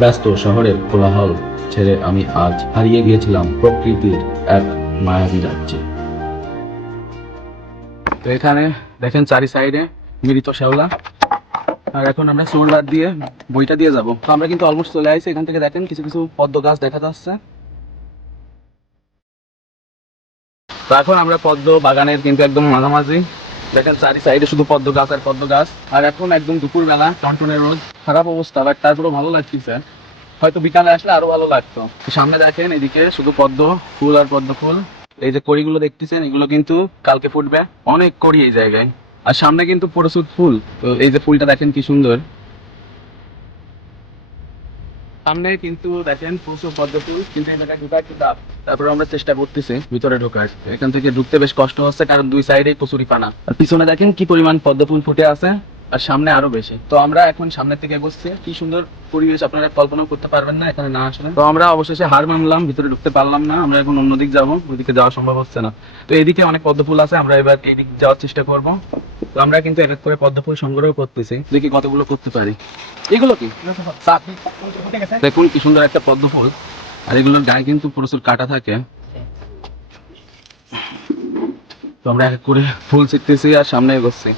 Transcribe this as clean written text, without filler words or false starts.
ব্যস্ত শহরের কোলাহল ছেড়ে আমি আজ হারিয়ে গিয়েছিলাম প্রকৃতির এক মায়াবী রাজ্যে। তো এখানে দেখেন চারি সাইডে মিলিত শ্যাওলা। আর এখন আমরা সোরবাদ দিয়ে বইটা দিয়ে যাব। তো আমরা কিন্তু অলমোস্ট চলে আসছি। এখান থেকে দেখেন কিছু কিছু পদ্ম গাছ দেখা যাচ্ছে। তো এখন আমরা পদ্ম বাগানের কিন্তু একদম মাঝামাঝি। দেখেন চারি সাইডে শুধু পদ্ম গাছ আর পদ্ম গাছ। আর এখন একদম দুপুরবেলা, টনটনে রোদ, খারাপ অবস্থা, বাট তারপরেও ভালো লাগতেছে। হয়তো বিকালে আসলে আরো ভালো লাগতো। সামনে দেখেন এদিকে শুধু পদ্ম ফুল আর পদ্ম ফুল। এই যে কড়িগুলো দেখতেছেন, এগুলো কিন্তু কালকে ফুটবে। অনেক কড়ি এই জায়গায়। আর সামনে কিন্তু প্রচুর ফুল। তো এই যে ফুলটা দেখেন কি সুন্দর। সামনে কিন্তু দেখেন প্রচুর পদ্ম ফুল, কিন্তু এই জায়গায় ঢোকা একটু টাফ। তারপরে আমরা চেষ্টা করতেছি ভিতরে ঢোকার। এখান থেকে ঢুকতে বেশ কষ্ট হচ্ছে, কারণ দুই সাইডে কচুরি পানা। আর পিছনে দেখেন কি পরিমাণ পদ্ম ফুল ফুটে আছে। আর সামনে আরো বেশি। তো আমরা এখন সামনের থেকে এগোচ্ছি। কি সুন্দর পরিবেশ, আপনারা কল্পনা করতে পারবেন না এখানে না আসলে। তো আমরা অবশেষে হার মানলাম, ভিতরে ঢুকতে পারলাম না। আমরা এখন অন্যদিক যাবো, ওইদিকে যাওয়া সম্ভব হচ্ছে না। তো এইদিকে অনেক পদ্ম ফুল আছে, আমরা এবার এইদিক যাওয়ার চেষ্টা করব। তো আমরা কিন্তু এক এক করে পদ্ম ফুল সংগ্রহ করতেছি, দেখি কতগুলো করতে পারি। এগুলো কি সাপ? দেখুন কি সুন্দর একটা পদ্ম ফুল। আর এগুলোর গায়ে কিন্তু প্রচুর কাটা থাকে। তো আমরা এক এক করে ফুল ছিটতেছি আর সামনে এগোচ্ছি।